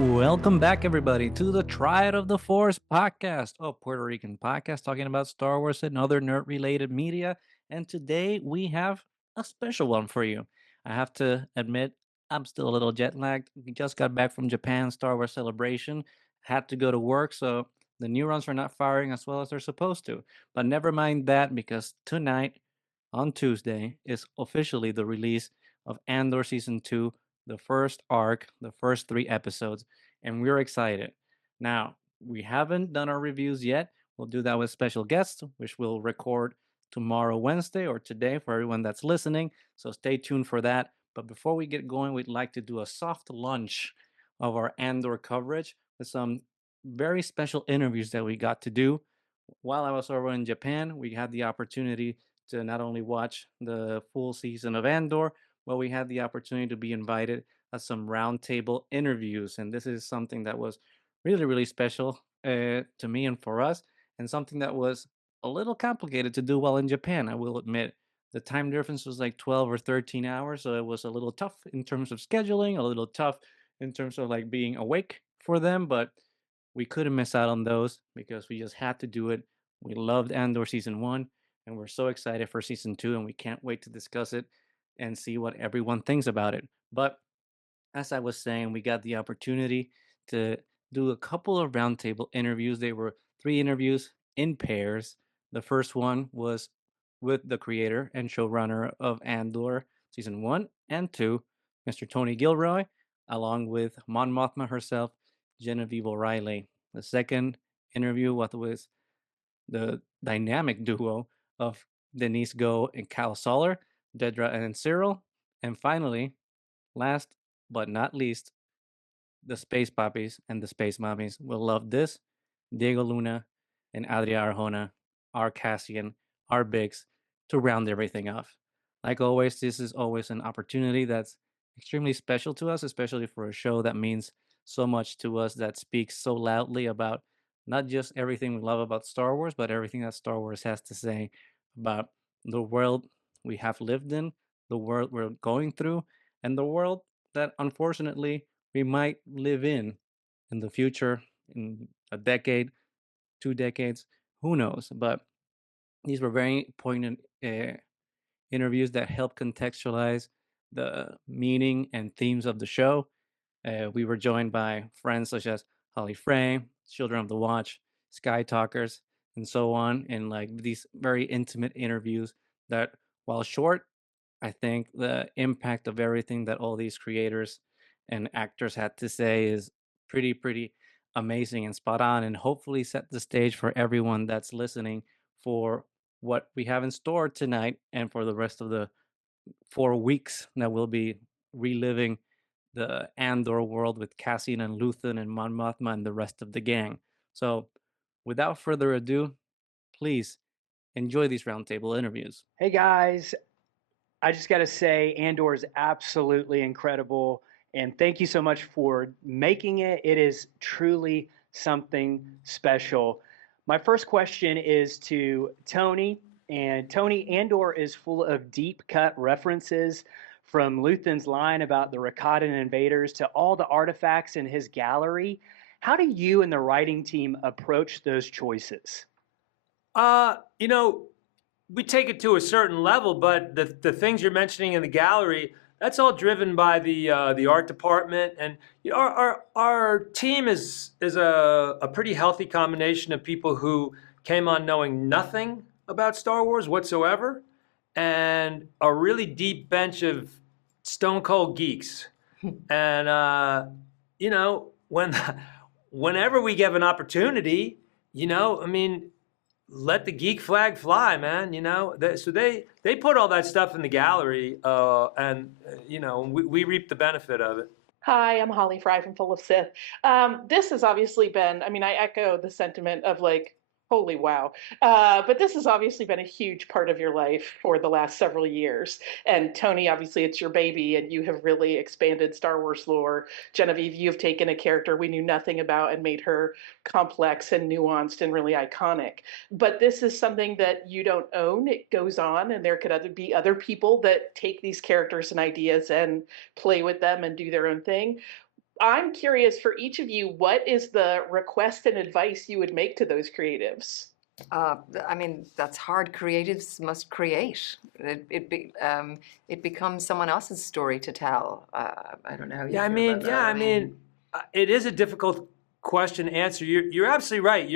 Welcome back, everybody, to the Triad of the Force podcast, a Puerto Rican podcast talking about Star Wars and other nerd related media. And today we have a special one for you. I have to admit, I'm still a little jet lagged. We just got back from Japan Star Wars Celebration, had to go to work, so the neurons are not firing as well as they're supposed to. But never mind that, because tonight, on Tuesday, is officially the release of Andor Season 2, the first arc, the first 3 episodes, and we're excited. Now, we haven't done our reviews yet. We'll do that with special guests, which we'll record tomorrow, Wednesday, or today for everyone that's listening. So stay tuned for that. But before we get going, we'd like to do a soft launch of our Andor coverage with some very special interviews that we got to do. While I was over in Japan, we had the opportunity to not only watch the full season of Andor, but we had the opportunity to be invited at some roundtable interviews. And this is something that was really, really special to me and for us, and something that was a little complicated to do while in Japan, I will admit. The time difference was like 12 or 13 hours, so it was a little tough in terms of scheduling, a little tough in terms of like being awake for them, but we couldn't miss out on those because we just had to do it. We loved Andor season 1, and we're so excited for season 2, and we can't wait to discuss it and see what everyone thinks about it. But as I was saying, we got the opportunity to do a couple of roundtable interviews. They were 3 interviews in pairs. The first one was with the creator and showrunner of Andor season 1 and 2, Mr. Tony Gilroy, along with Mon Mothma herself, Genevieve O'Reilly. The second interview was with the dynamic duo of Denise Gough and Cal Soller, Dedra and Syril. And finally, last but not least, the Space Puppies and the Space Mummies will love this. Diego Luna and Adria Arjona, our Cassian, our Bix, to round everything off. Like always, this is always an opportunity that's extremely special to us, especially for a show that means so much to us, that speaks so loudly about not just everything we love about Star Wars, but everything that Star Wars has to say about the world we have lived in, the world we're going through, and the world that unfortunately we might live in the future, in a decade, 2 decades, who knows? But these were very poignant interviews that help contextualize the meaning and themes of the show. We were joined by friends such as Holly Frey, Children of the Watch, Skytalkers, and so on, in like these very intimate interviews that, while short, I think the impact of everything that all these creators and actors had to say is pretty amazing and spot on, and hopefully set the stage for everyone that's listening for what we have in store tonight and for the rest of the 4 weeks that we'll be reliving the Andor world with Cassian and Luthen and Mon Mothma and the rest of the gang. So, without further ado, please enjoy these roundtable interviews. Hey guys, I just got to say, Andor is absolutely incredible. And thank you so much for making it. It is truly something special. My first question is to Tony. And Tony, Andor is full of deep cut references, from Luthen's line about the Rakatan invaders to all the artifacts in his gallery. How do you and the writing team approach those choices? You know, we take it to a certain level, but the things you're mentioning in the gallery, that's all driven by the art department, and you know, our team is a pretty healthy combination of people who came on knowing nothing about Star Wars whatsoever, and a really deep bench of stone cold geeks. And you know, whenever we give an opportunity, you know, I mean, let the geek flag fly, man. You know, so they put all that stuff in the gallery, and you know, we reap the benefit of it. Hi, I'm Holly Fry from Full of Sith. This has obviously been, I mean, I echo the sentiment of like, holy wow. But this has obviously been a huge part of your life for the last several years. And Tony, obviously it's your baby and you have really expanded Star Wars lore. Genevieve, you've taken a character we knew nothing about and made her complex and nuanced and really iconic. But this is something that you don't own. It goes on, and there could be other people that take these characters and ideas and play with them and do their own thing. I'm curious for each of you, what is the request and advice you would make to those creatives? I mean, that's hard. Creatives must create. It becomes someone else's story to tell. I don't know how you Yeah, I feel mean, about that. yeah, I mean, it is a difficult question to answer. You're absolutely right.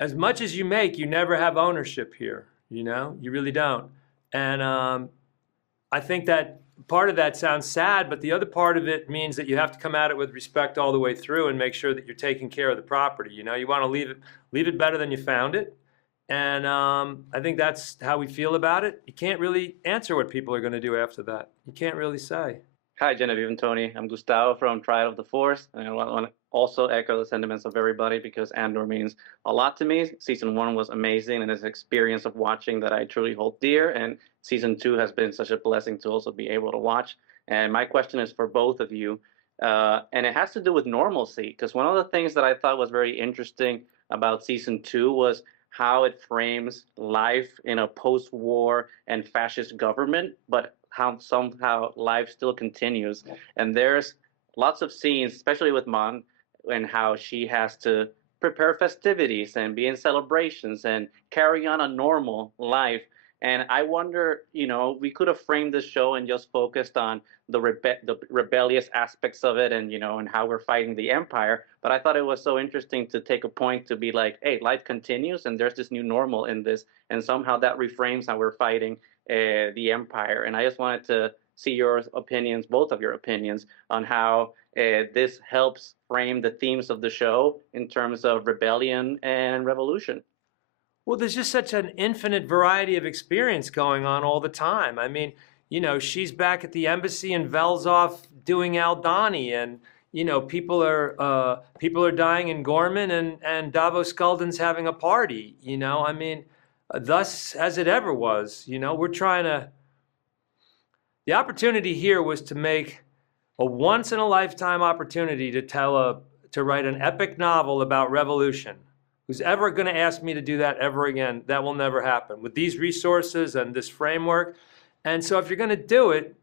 As much as you make, you never have ownership here. You know, you really don't. And I think that part of that sounds sad, but the other part of it means that you have to come at it with respect all the way through and make sure that you're taking care of the property. You know, you want to leave it better than you found it. And I think that's how we feel about it. You can't really answer what people are going to do after that. You can't really say. Hi, Genevieve and Tony. I'm Gustavo from Triad of the Force, and I want to also echo the sentiments of everybody because Andor means a lot to me. Season 1 was amazing, and it's an experience of watching that I truly hold dear, and Season 2 has been such a blessing to also be able to watch. And my question is for both of you, and it has to do with normalcy, because one of the things that I thought was very interesting about Season 2 was how it frames life in a post-war and fascist government, but how somehow life still continues. And there's lots of scenes, especially with Mon, and how she has to prepare festivities and be in celebrations and carry on a normal life. And I wonder, you know, we could have framed this show and just focused on the rebellious aspects of it and, you know, and how we're fighting the Empire. But I thought it was so interesting to take a point to be like, hey, life continues and there's this new normal in this. And somehow that reframes how we're fighting the Empire. And I just wanted to see your opinions, both of your opinions, on how this helps frame the themes of the show in terms of rebellion and revolution. Well, there's just such an infinite variety of experience going on all the time. I mean, you know, she's back at the embassy and Vel's off doing Aldani, and you know, people are dying in Gorman, and Davos Skulden's having a party. You know, I mean, thus as it ever was. You know, we're trying to. The opportunity here was to make a once in a lifetime opportunity to write an epic novel about revolution. Who's ever going to ask me to do that ever again? That will never happen with these resources and this framework. And so if you're going to do it,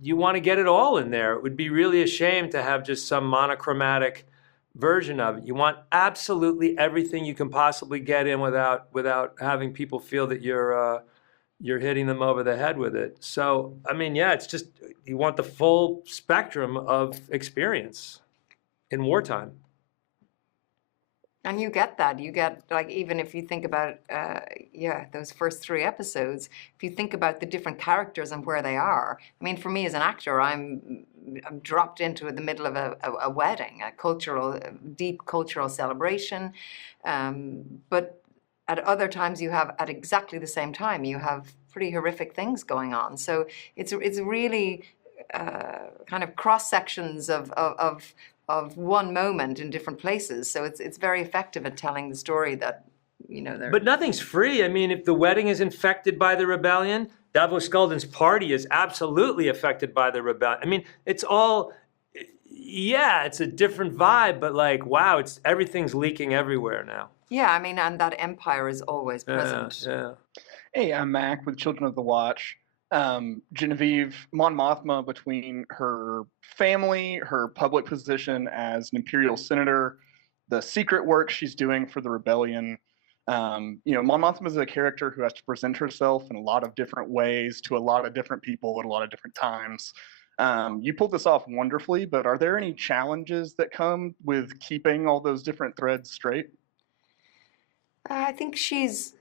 you want to get it all in there. It would be really a shame to have just some monochromatic version of it. You want absolutely everything you can possibly get in without having people feel that you're hitting them over the head with it. So, I mean, yeah, it's just, you want the full spectrum of experience in wartime. And you get that. You get, like, even if you think about, those first 3 episodes, if you think about the different characters and where they are. I mean, for me as an actor, I'm dropped into the middle of a wedding, deep cultural celebration. But at other times, you have, at exactly the same time, you have pretty horrific things going on. So it's really kind of cross sections of one moment in different places. So it's very effective at telling the story that, you know, But nothing's free. I mean, if the wedding is infected by the rebellion, Davos Skulden's party is absolutely affected by the rebellion. I mean, it's all, yeah, it's a different vibe, but like, wow, everything's leaking everywhere now. Yeah, I mean, and that empire is always present. Yeah. Hey, I'm Mac with Children of the Watch. Genevieve, Mon Mothma, between her family, her public position as an imperial senator, the secret work she's doing for the rebellion. Mon Mothma is a character who has to present herself in a lot of different ways to a lot of different people at a lot of different times. You pulled this off wonderfully, but are there any challenges that come with keeping all those different threads straight? I think she's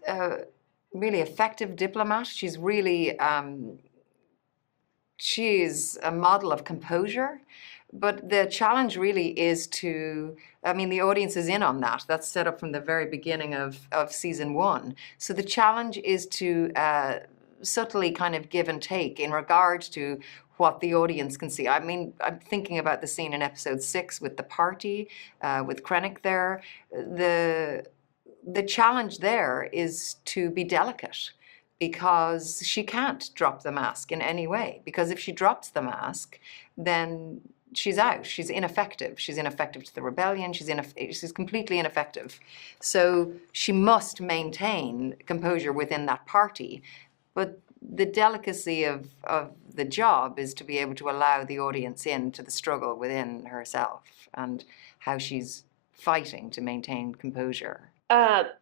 really effective diplomat. She's really, she's a model of composure. But the challenge really is the audience is in on that. That's set up from the very beginning of season 1. So the challenge is to subtly kind of give and take in regard to what the audience can see. I mean, I'm thinking about the scene in episode 6 with the party, with Krennic there. The challenge there is to be delicate, because she can't drop the mask in any way. Because if she drops the mask, then she's out. She's ineffective. She's ineffective to the rebellion. She's completely ineffective. So she must maintain composure within that party. But the delicacy of the job is to be able to allow the audience into the struggle within herself and how she's fighting to maintain composure.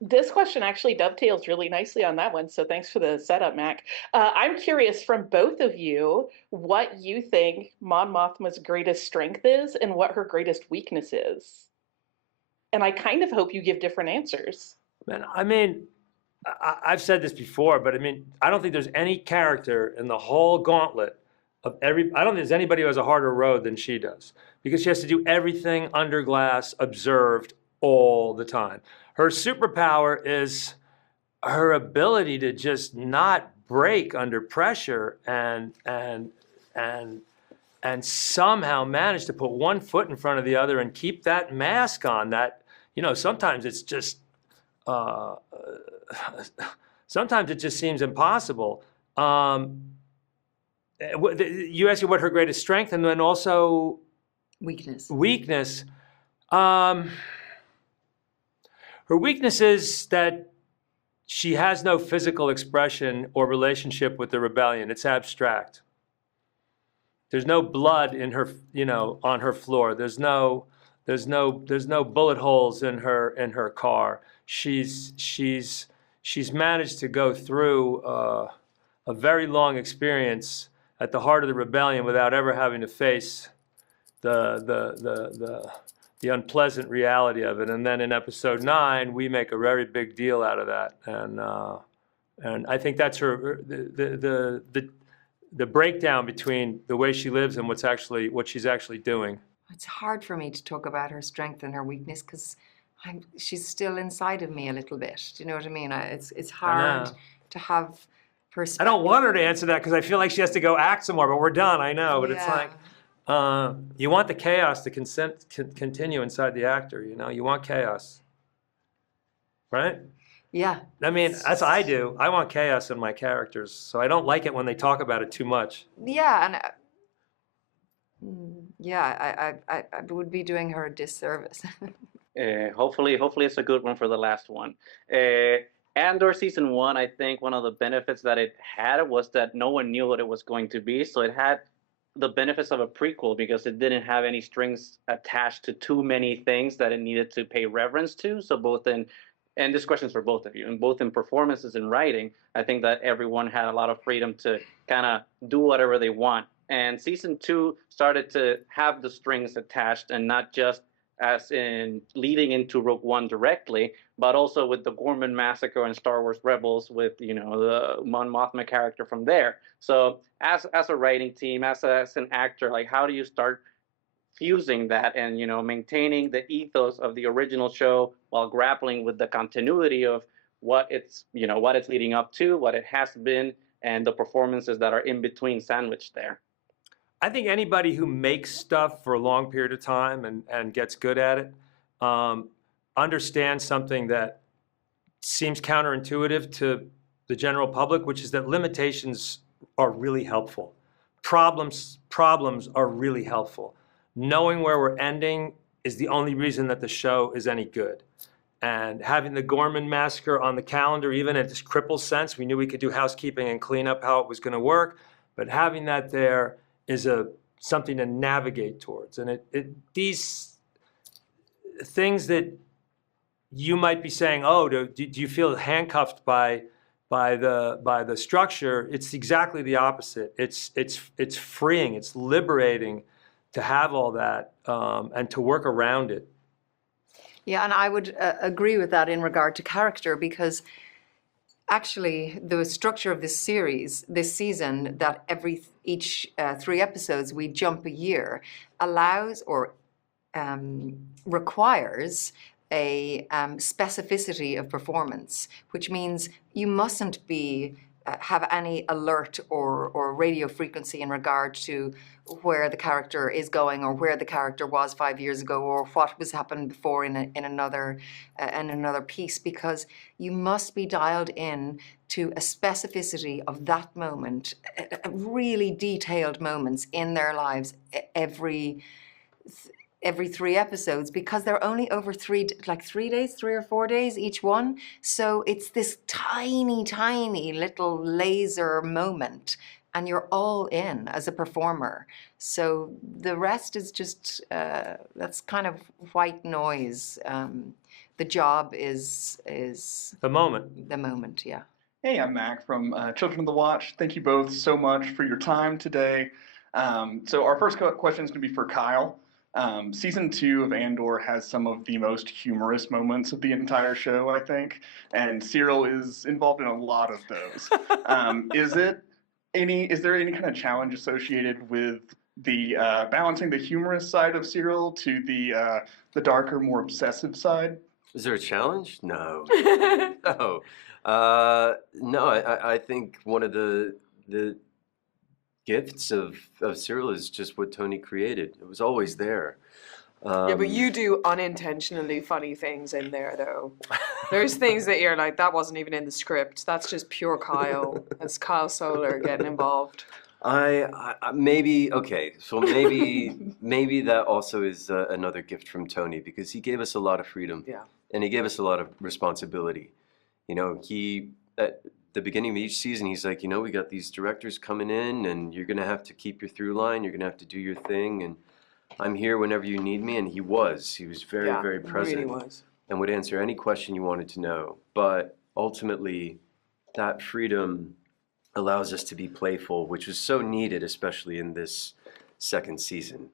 This question actually dovetails really nicely on that one, so thanks for the setup, Mac. I'm curious from both of you what you think Mon Mothma's greatest strength is and what her greatest weakness is. And I kind of hope you give different answers. Man, I mean, I've said this before, but I mean, I don't think there's any character in the whole gauntlet of I don't think there's anybody who has a harder road than she does, because she has to do everything under glass, observed all the time. Her superpower is her ability to just not break under pressure and somehow manage to put one foot in front of the other and keep that mask on. That, you know, sometimes it's just sometimes it just seems impossible. You asked me what her greatest strength, and then also Weakness. Her weakness is that she has no physical expression or relationship with the rebellion. It's abstract. There's no blood in her, you know, on her floor. There's no bullet holes in her car. She's managed to go through a very long experience at the heart of the rebellion without ever having to face the unpleasant reality of it. And then in episode 9, we make a very big deal out of that. And I think that's her the breakdown between the way she lives and what she's actually doing. It's hard for me to talk about her strength and her weakness because she's still inside of me a little bit. Do you know what I mean? It's hard to have perspective. I don't want her to answer that because I feel like she has to go act some more, but we're done, I know. But it's like, you want the chaos to continue inside the actor, you know? You want chaos, right? Yeah. I mean, that's what I do. I want chaos in my characters, so I don't like it when they talk about it too much. Yeah, and I would be doing her a disservice. Hopefully it's a good one for the last one. Andor season 1, I think one of the benefits that it had was that no one knew what it was going to be, so it had the benefits of a prequel because it didn't have any strings attached to too many things that it needed to pay reverence to. So both in, and this question's for both of you, and both in performances and writing, I think that everyone had a lot of freedom to kind of do whatever they want. And season 2 started to have the strings attached, and not just as in leading into Rogue One directly, but also with the Gorman Massacre and Star Wars Rebels, with, you know, the Mon Mothma character from there. So as a writing team, as an actor, like, how do you start fusing that and, you know, maintaining the ethos of the original show while grappling with the continuity of what it's, you know, what it's leading up to, what it has been, and the performances that are in between sandwiched there? I think anybody who makes stuff for a long period of time and gets good at it understands something that seems counterintuitive to the general public, which is that limitations are really helpful. Problems are really helpful. Knowing where we're ending is the only reason that the show is any good. And having the Gorman Massacre on the calendar, even in this crippled sense, we knew we could do housekeeping and clean up how it was going to work, but having that there is something to navigate towards. And these things that you might be saying, oh, do you feel handcuffed by the structure? It's exactly the opposite. It's freeing, it's liberating to have all that and to work around it. Yeah, and I would agree with that in regard to character, because actually the structure of this series, this season, that each 3 episodes we jump a year, allows or requires a specificity of performance, which means you mustn't have any alert or radio frequency in regard to where the character is going or where the character was 5 years ago or what was happened before in another piece, because you must be dialed in to a specificity of that moment, really detailed moments in their lives every 3 episodes, because they're only over 3 days, 3 or 4 days each one. So it's this tiny little laser moment. and you're all in as a performer. So the rest is just, that's kind of white noise. The job is The moment. the moment, yeah. Hey, I'm Mac from Children of the Watch. Thank you both so much for your time today. So our first question is going to be for Kyle. Season 2 of Andor has some of the most humorous moments of the entire show, I think, and Syril is involved in a lot of those. Is there any kind of challenge associated with the balancing the humorous side of Syril to the darker, more obsessive side? Is there a challenge? No. No. No, I think one of the gifts of Syril is just what Tony created. It was always there. Yeah, but you do unintentionally funny things in there, though. There's things that you're like, that wasn't even in the script. That's just pure Kyle. That's Kyle Soller getting involved. I maybe okay. So maybe that also is another gift from Tony, because he gave us a lot of freedom. Yeah. And he gave us a lot of responsibility. You know, he at the beginning of each season, he's like, you know, we got these directors coming in, and you're gonna have to keep your through line. You're gonna have to do your thing, and I'm here whenever you need me. And he was very, Yeah, very present, really was. and would answer any question you wanted to know. But ultimately, that freedom allows us to be playful, which was so needed, especially in this second season.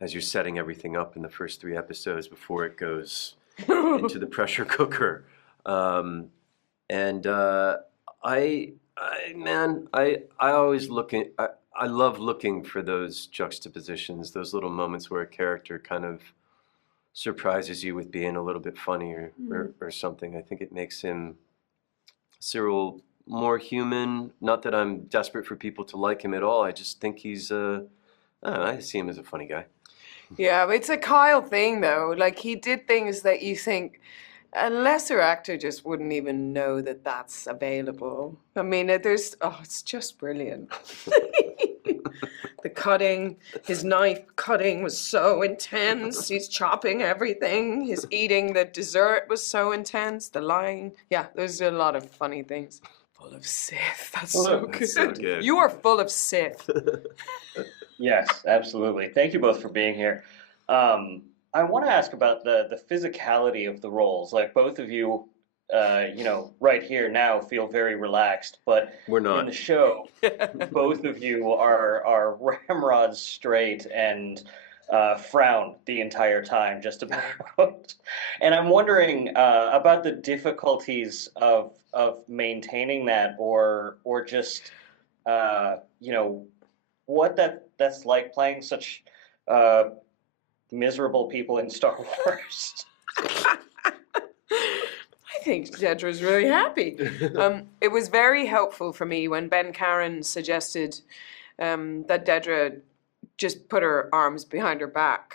As you're setting everything up in the first 3 episodes before it goes into the pressure cooker. I always I love looking for those juxtapositions, those little moments where a character kind of surprises you with being a little bit funny or something. I think it makes Syril more human. Not that I'm desperate for people to like him at all. I just think he's I see him as a funny guy. Yeah, but it's a Kyle thing, though. Like, he did things that you think a lesser actor just wouldn't even know that that's available. I mean, it's just brilliant. The cutting, his knife cutting was so intense. He's chopping everything. His eating the dessert was so intense. The line, yeah, there's a lot of funny things. Full of Sith. That's so good. so good. You are full of Sith. Yes, absolutely. Thank you both for being here. I want to ask about the physicality of the roles. Like, both of you, right here now feel very relaxed, but We're not. in the show, both of you are ramrods straight and frown the entire time, just about. And I'm wondering about the difficulties of maintaining that, or just what that's like playing such miserable people in Star Wars. I think Dedra's really happy. It was very helpful for me when Ben Karen suggested that Dedra just put her arms behind her back.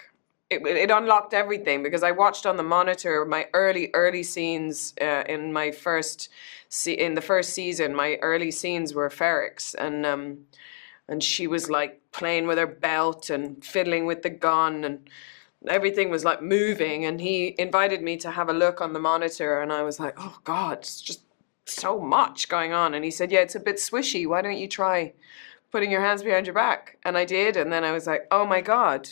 It unlocked everything, because I watched on the monitor my early scenes in the first season. My early scenes were Ferrix, and she was like playing with her belt and fiddling with the gun, and everything was like moving. And he invited me to have a look on the monitor, and I was like, oh God, it's just so much going on. And he said, yeah, it's a bit swishy. Why don't you try putting your hands behind your back? And I did. And then I was like, oh my God,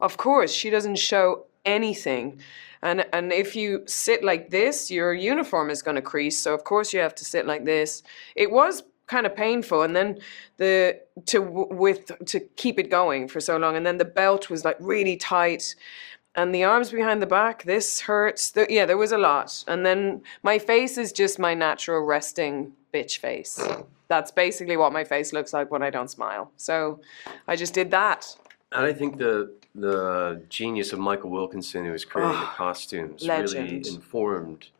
of course, she doesn't show anything. And if you sit like this, your uniform is going to crease. So of course you have to sit like this. It was kind of painful, and then to keep it going for so long, and then the belt was like really tight, and the arms behind the back, this hurts. There was a lot. And then my face is just my natural resting bitch face. That's basically what my face looks like when I don't smile. So I just did that. And I think the genius of Michael Wilkinson, who was creating the costumes, legend. really informed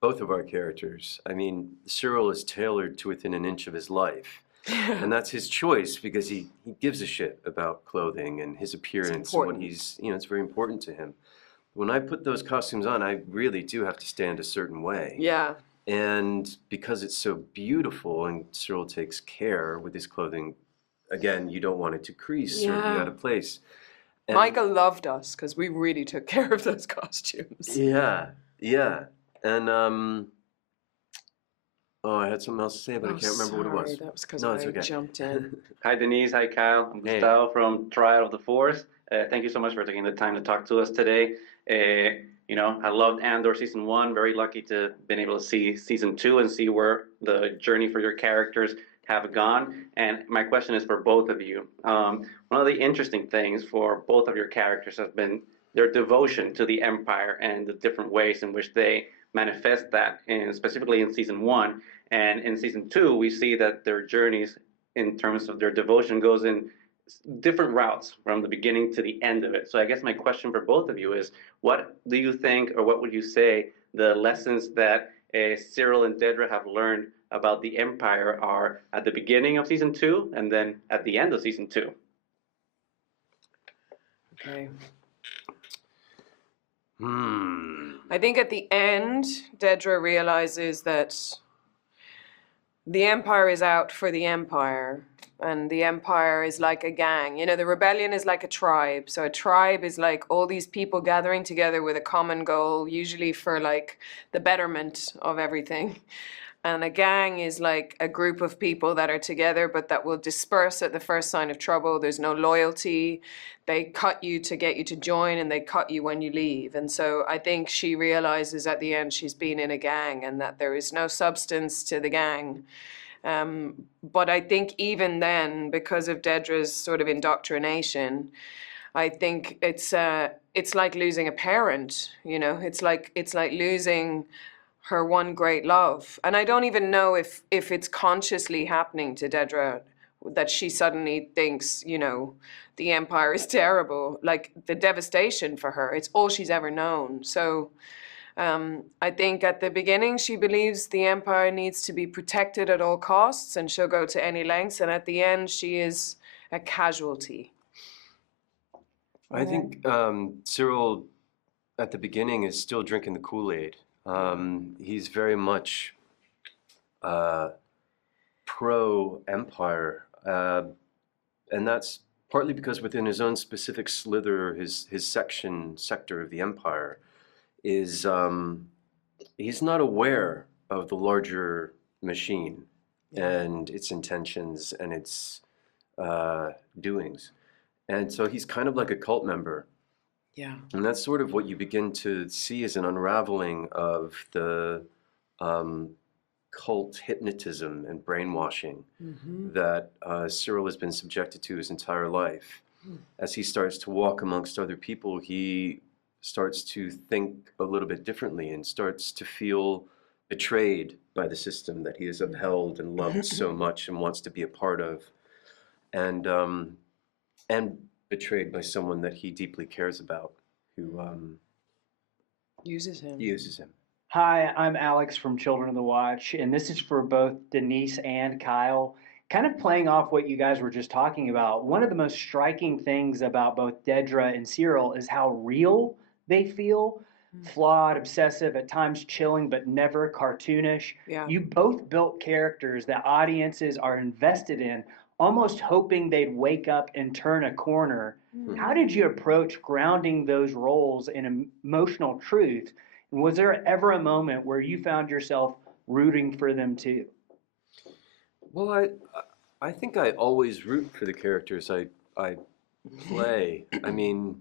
both of our characters. I mean, Syril is tailored to within an inch of his life. And that's his choice, because he gives a shit about clothing and his appearance and what he's, it's very important to him. When I put those costumes on, I really do have to stand a certain way. Yeah. And because it's so beautiful, and Syril takes care with his clothing, again, you don't want it to crease or be out of place. And Michael loved us because we really took care of those costumes. Yeah. And Oh, I had something else to say, but I can't remember what it was. That was because No, it's I okay. jumped in. Hi, Denise. Hi, Kyle. I'm Hey. Gustavo from Triad of the Force. Thank you so much for taking the time to talk to us today. I loved Andor season 1. Very lucky to have been able to see season 2 and see where the journey for your characters have gone. And my question is for both of you. One of the interesting things for both of your characters has been their devotion to the Empire and the different ways in which they manifest that, and specifically in season 1. And in season 2, we see that their journeys in terms of their devotion goes in different routes from the beginning to the end of it. So I guess my question for both of you is, what do you think, or what would you say the lessons that Syril and Dedra have learned about the Empire are at the beginning of season 2 and then at the end of season 2? Okay. Hmm. I think at the end, Dedra realizes that the Empire is out for the Empire, and the Empire is like a gang. You know, the rebellion is like a tribe. So a tribe is like all these people gathering together with a common goal, usually for like the betterment of everything. And a gang is like a group of people that are together, but that will disperse at the first sign of trouble. There's no loyalty. They cut you to get you to join, and they cut you when you leave. And so I think she realizes at the end she's been in a gang and that there is no substance to the gang. But I think even then, because of Dedra's sort of indoctrination, I think it's like losing a parent. You know, it's like losing her one great love. And I don't even know if it's consciously happening to Dedra, that she suddenly thinks, you know, the Empire is terrible. Like, the devastation for her, it's all she's ever known. So I think at the beginning she believes the Empire needs to be protected at all costs, and she'll go to any lengths. And at the end, she is a casualty. I think Syril at the beginning is still drinking the Kool-Aid. He's very much pro-Empire, and that's partly because within his own specific slither, his sector of the Empire, is he's not aware of the larger machine and its intentions and its doings. And so he's kind of like a cult member. Yeah. And that's sort of what you begin to see as an unraveling of the cult hypnotism and brainwashing that Syril has been subjected to his entire life. As he starts to walk amongst other people, he starts to think a little bit differently and starts to feel betrayed by the system that he has upheld and loved so much and wants to be a part of, and betrayed by someone that he deeply cares about, who uses him. Hi, I'm Alex from Children of the Watch, and this is for both Denise and Kyle. Kind of playing off what you guys were just talking about, one of the most striking things about both Dedra and Syril is how real they feel. Flawed, obsessive, at times chilling, but never cartoonish. Yeah. You both built characters that audiences are invested in, almost hoping they'd wake up and turn a corner. How did you approach grounding those roles in emotional truth? And was there ever a moment where you found yourself rooting for them too? Well, I think I always root for the characters I play. I mean,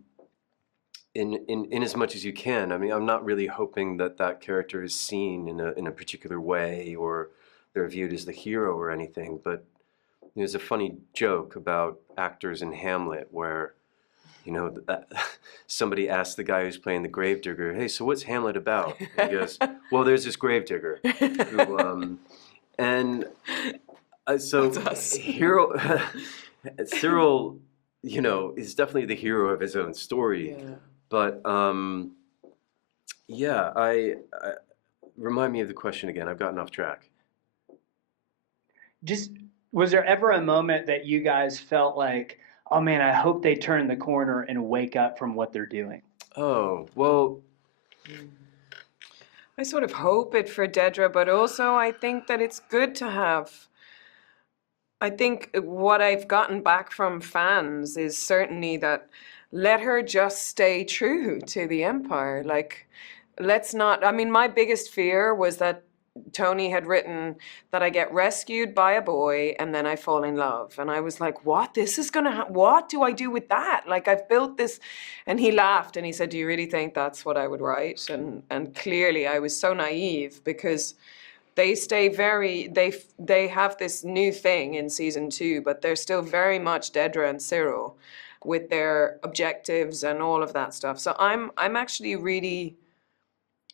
in as much as you can. I mean, I'm not really hoping that character is seen in a particular way, or they're viewed as the hero or anything. But there's a funny joke about actors in Hamlet where, you know, somebody asked the guy who's playing the gravedigger, "Hey, so what's Hamlet about?" And he goes, "Well, there's this gravedigger who, and so hero Syril, you know, is definitely the hero of his own story. Yeah. But yeah, I remind me of the question again. I've gotten off track. Just, was there ever a moment that you guys felt like, oh man, I hope they turn the corner and wake up from what they're doing? Oh, well, I sort of hope it for Dedra, but also I think that it's good to have. I think what I've gotten back from fans is certainly that let her just stay true to the Empire. Like, let's not, I mean, my biggest fear was that Tony had written that I get rescued by a boy and then I fall in love. And I was like, what? This is going to what do I do with that? Like, I've built this. And he laughed and he said, do you really think that's what I would write? And clearly I was so naive, because they stay they have this new thing in season 2, but they're still very much Dedra and Syril with their objectives and all of that stuff. So I'm actually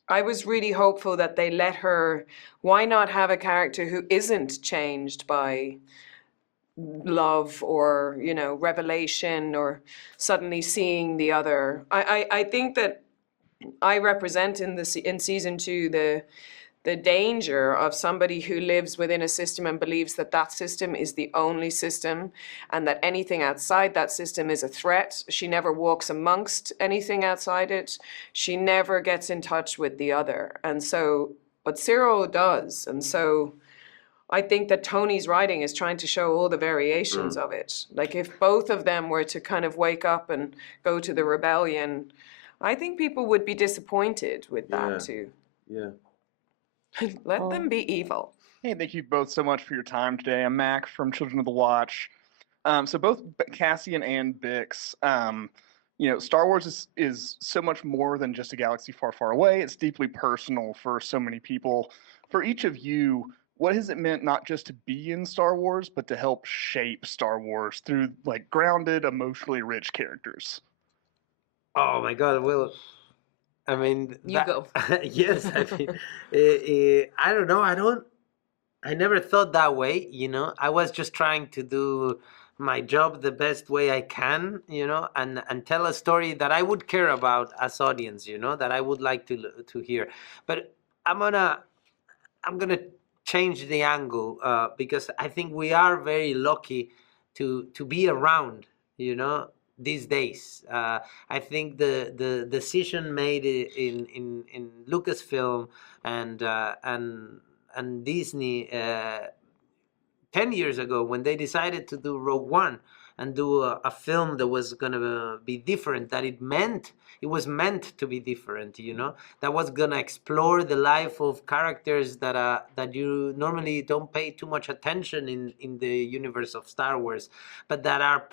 I was really hopeful that they let her. Why not have a character who isn't changed by love or, you know, revelation or suddenly seeing the other? I think that I represent in season 2 the danger of somebody who lives within a system and believes that that system is the only system and that anything outside that system is a threat. She never walks amongst anything outside it. She never gets in touch with the other. And so, but Syril does. And so I think that Tony's writing is trying to show all the variations of it. Like, if both of them were to kind of wake up and go to the rebellion, I think people would be disappointed with that too. Yeah. Let them be evil. Hey, thank you both so much for your time today. I'm Mac from Children of the Watch. So both Cassian and Bix, you know, Star Wars is so much more than just a galaxy far, far away. It's deeply personal for so many people. For each of you, what has it meant not just to be in Star Wars, but to help shape Star Wars through, like, grounded, emotionally rich characters? Oh my God! Well, I mean, You go. yes, I mean, I don't know. I never thought that way. You know, I was just trying to do my job the best way I can. You know, and tell a story that I would care about as audience. You know, that I would like to hear. But I'm gonna change the angle because I think we are very lucky to be around. You know, these days. I think the decision made in Lucasfilm and Disney 10 years ago, when they decided to do Rogue One and do a film that was going to be different, that it was meant to be different, you know, that was going to explore the life of characters that you normally don't pay too much attention in the universe of Star Wars, but that are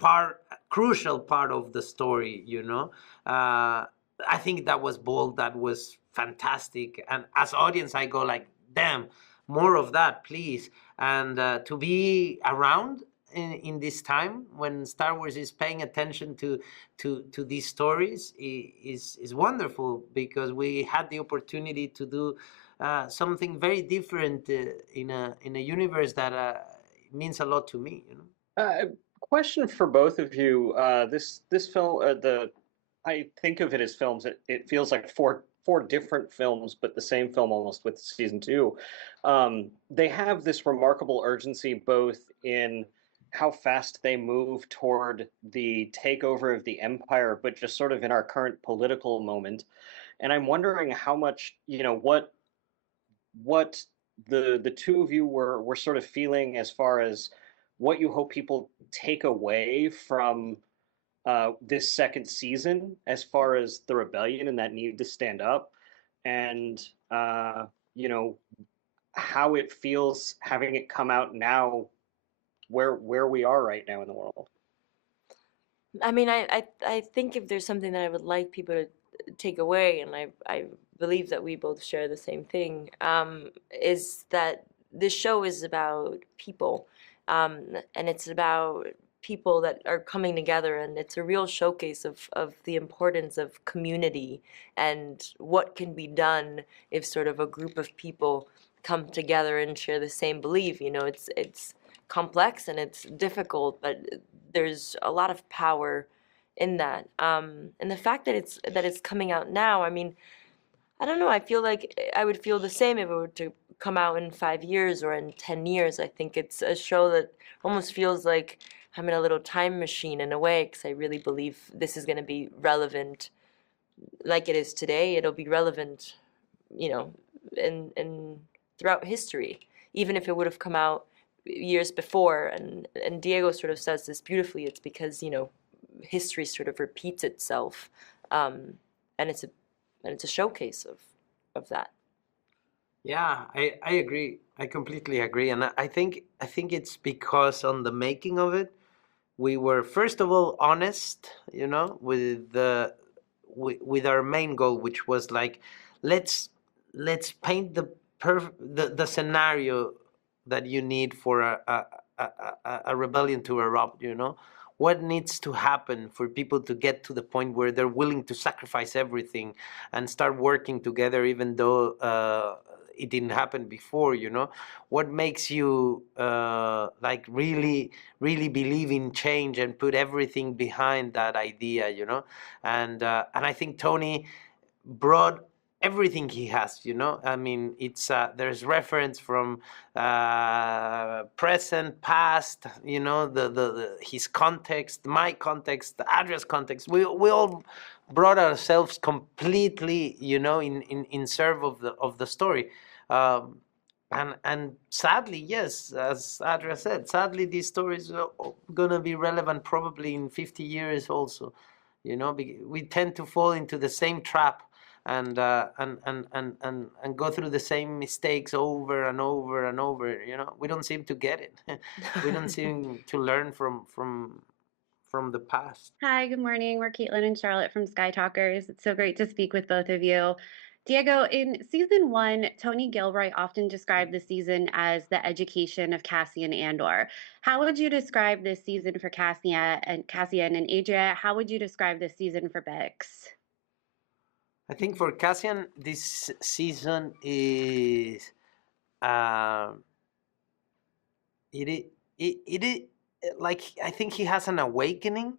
crucial part of the story, you know. I think that was bold, that was fantastic, and as audience I go like, damn, more of that, please. And to be around in this time when Star Wars is paying attention to these stories is wonderful, because we had the opportunity to do something very different in a universe that means a lot to me, you know. Question for both of you. This film, I think of it as films. It feels like four different films, but the same film almost with season 2. They have this remarkable urgency, both in how fast they move toward the takeover of the empire, but just sort of in our current political moment. And I'm wondering how much, you know, what the two of you were sort of feeling as far as what you hope people take away from this second season, as far as the rebellion and that need to stand up, and you know, how it feels having it come out now, where we are right now in the world. I mean, I think if there's something that I would like people to take away, and I believe that we both share the same thing, is that this show is about people, and it's about people that are coming together, and it's a real showcase of the importance of community and what can be done if sort of a group of people come together and share the same belief. You know, it's complex and it's difficult, but there's a lot of power in that. And the fact that it's coming out now, I mean, I don't know, I feel like I would feel the same if it were to come out in 5 years or in 10 years. I think it's a show that almost feels like I'm in a little time machine in a way, because I really believe this is going to be relevant like it is today. It'll be relevant, you know, in throughout history, even if it would have come out years before. And Diego sort of says this beautifully. It's because, you know, history sort of repeats itself, and it's a showcase of that. Yeah, I agree. I completely agree, and I think it's because on the making of it, we were first of all honest, you know, with our main goal, which was like, let's paint the scenario that you need for a rebellion to erupt, you know. What needs to happen for people to get to the point where they're willing to sacrifice everything and start working together, even though it didn't happen before, you know? What makes you like really believe in change and put everything behind that idea, you know? And I think Tony brought everything he has, you know. I mean, it's there's reference from present, past, you know, the his context, my context, Adria's context. We all brought ourselves completely, you know, in serve of the story. um, and sadly, yes, as Adria said, sadly these stories are gonna be relevant probably in 50 years also. You know, we tend to fall into the same trap and go through the same mistakes over and over and over. You know, we don't seem to get it. We don't seem to learn from the past. Hi, good morning. We're Caitlin and Charlotte from Skytalkers. It's so great to speak with both of you. Diego, in season 1, Tony Gilroy often described the season as the education of Cassian Andor. How would you describe this season for Cassian and Adria? How would you describe this season for Bix? I think for Cassian, this season is it like, I think he has an awakening,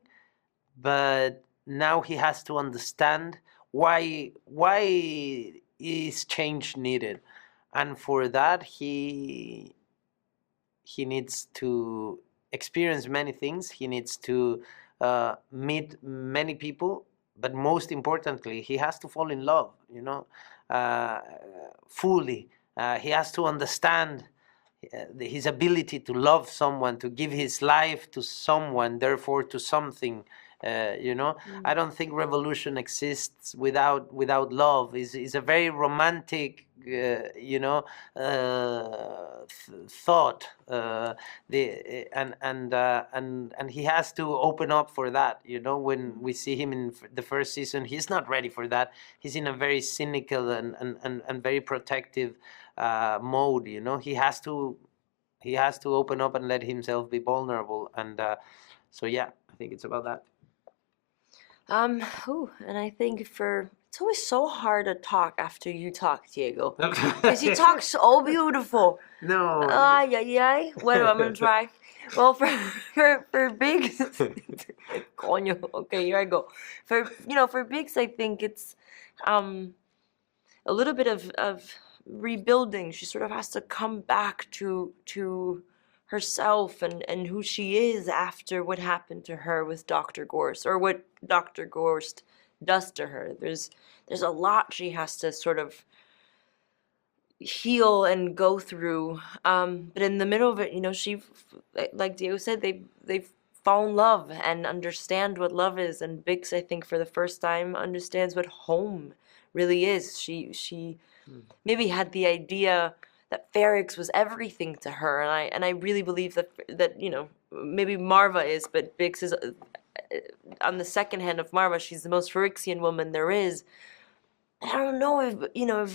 but now he has to understand why is change needed, and for that he needs to experience many things. He needs to meet many people, but most importantly, he has to fall in love, you know, fully. He has to understand his ability to love someone, to give his life to someone, therefore to something. You know, I don't think revolution exists without love. Is a very romantic, you know, thought. And he has to open up for that. You know, when we see him in the first season, he's not ready for that. He's in a very cynical and very protective mode. You know, he has to open up and let himself be vulnerable. And so yeah, I think it's about that. And I think it's always so hard to talk after you talk, Diego, because you talk so beautiful. No. Yeah. Well, I'm gonna try. Well, for Biggs, coño. Okay, here I go. For Biggs, I think it's a little bit of rebuilding. She sort of has to come back to herself and who she is after what happened to her with Dr. Gorst, or what Dr. Gorst does to her. There's a lot she has to sort of heal and go through. But in the middle of it, you know, she, like Diego said, they fall in love and understand what love is. And Bix, I think, for the first time, understands what home really is. She maybe had the idea that Ferrix was everything to her, and I really believe that you know, maybe Marva is, but Bix is on the second hand of Marva. She's the most Ferrixian woman there is. I don't know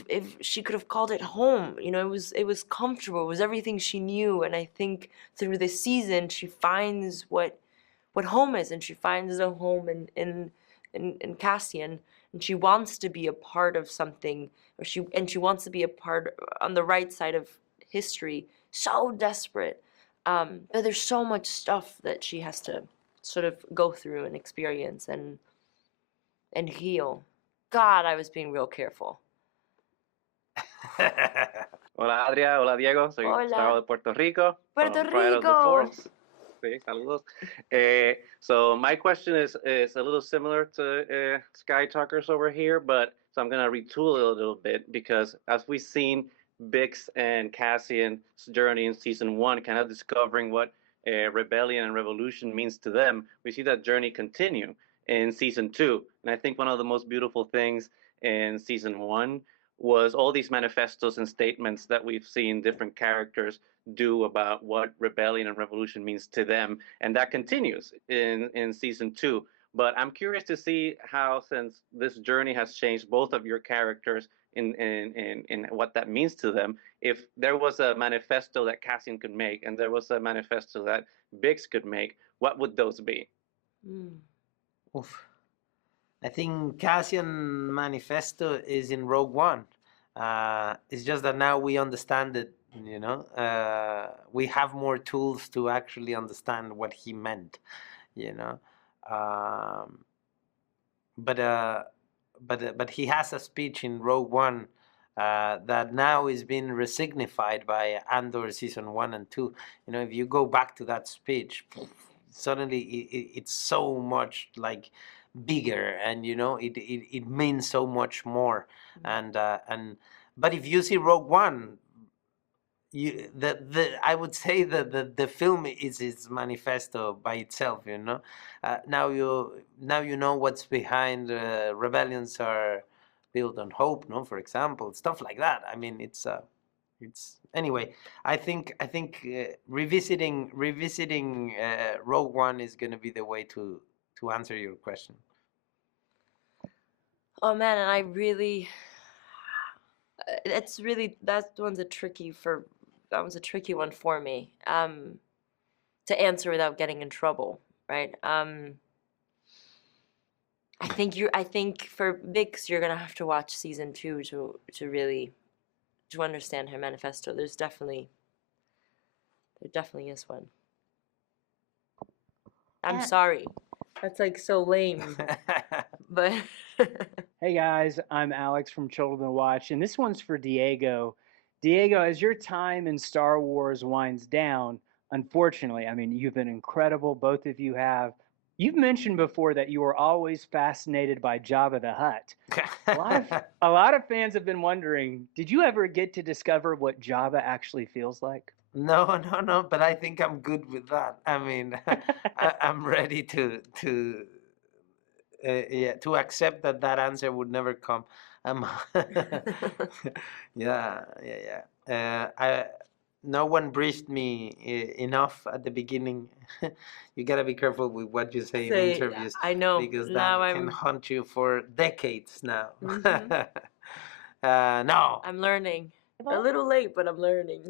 if she could have called it home. You know, it was comfortable. It was everything she knew, and I think through this season she finds what home is, and she finds a home in Cassian, and she wants to be a part of something, or she wants to be a part on the right side of history, so desperate. But there's so much stuff that she has to sort of go through and experience and heal. God, I was being real careful. Hola Adria, hola Diego, soy Hola. Gustavo de Puerto Rico. Puerto from Triad Of The Rico. Force. Sí, saludos. So my question is a little similar to Skytalkers over here, but so I'm gonna retool it a little bit, because as we've seen Bix and Cassian's journey in season 1, kind of discovering what rebellion and revolution means to them, we see that journey continue in season 2. And I think one of the most beautiful things in season 1 was all these manifestos and statements that we've seen different characters do about what rebellion and revolution means to them, and that continues in season 2. But I'm curious to see how, since this journey has changed both of your characters in what that means to them, if there was a manifesto that Cassian could make and there was a manifesto that Bix could make, what would those be? Oof. I think Cassian manifesto is in Rogue One. It's just that now we understand it, you know. We have more tools to actually understand what he meant, you know. But he has a speech in Rogue One that now is being resignified by Andor season 1 and 2. You know, if you go back to that speech, suddenly it's so much like bigger, and you know it means so much more. And but if you see Rogue One, I would say that the film is its manifesto by itself. You know, now you know what's behind. Rebellions are built on hope, no, for example, stuff like that. I mean, it's anyway. I think revisiting Rogue One is going to be the way to answer your question. Oh man, and I really, that was a tricky one for me, to answer without getting in trouble, right? I think for Bix, you're gonna have to watch season 2 to really understand her manifesto. There definitely is one. I'm sorry. That's like so lame. But Hey guys, I'm Alex from Children to Watch, and this one's for Diego. Diego, as your time in Star Wars winds down, unfortunately, I mean, you've been incredible, both of you have. You've mentioned before that you were always fascinated by Jabba the Hutt. A lot of fans have been wondering, did you ever get to discover what Jabba actually feels like? No, but I think I'm good with that. I mean, I'm ready to accept that answer would never come. No one briefed me enough at the beginning. You gotta be careful with what you say in interviews. I know, because now that can haunt you for decades now. Mm-hmm. No. I'm learning. A little late, but I'm learning.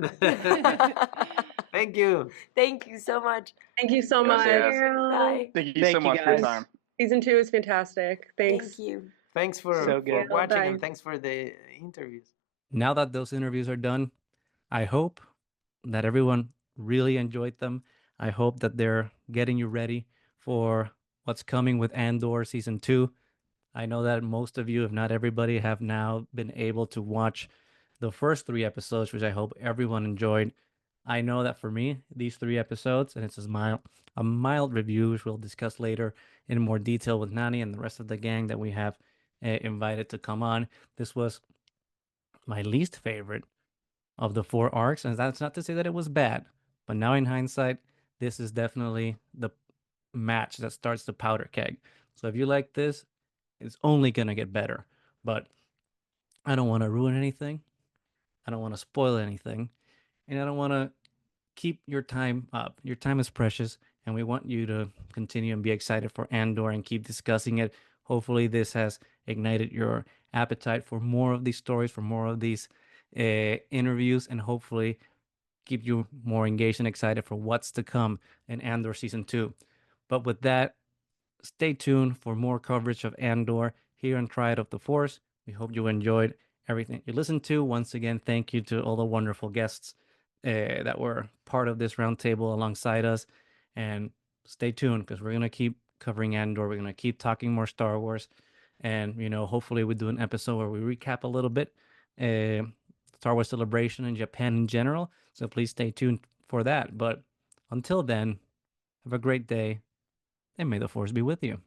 Thank you. Thank you so much. Thank you so much. Bye. Thank you so much for your time. Season 2 is fantastic. Thanks. Thank you. Thanks for watching, Bye. and thanks for the interviews. Now that those interviews are done, I hope that everyone really enjoyed them. I hope that they're getting you ready for what's coming with Andor season 2. I know that most of you, if not everybody, have now been able to watch the first 3 episodes, which I hope everyone enjoyed. I know that for me, these 3 episodes, and it's a mild review, which we'll discuss later in more detail with Nani and the rest of the gang that we have invited to come on. This was my least favorite of the 4 arcs, and that's not to say that it was bad, but now in hindsight, this is definitely the match that starts the powder keg. So if you like this, it's only gonna get better. But I don't want to ruin anything. I don't want to spoil anything, and I don't want to keep your time up. Your time is precious, and we want you to continue and be excited for Andor and keep discussing it. Hopefully, this has ignited your appetite for more of these stories, for more of these interviews, and hopefully keep you more engaged and excited for what's to come in Andor season 2. But with that, stay tuned for more coverage of Andor here on Triad of the Force. We hope you enjoyed everything you listened to. Once again, thank you to all the wonderful guests that were part of this roundtable alongside us. And stay tuned, because we're going to keep covering Andor. We're going to keep talking more Star Wars. And, you know, hopefully we do an episode where we recap a little bit Star Wars Celebration in Japan in general. So please stay tuned for that. But until then, have a great day, and may the Force be with you.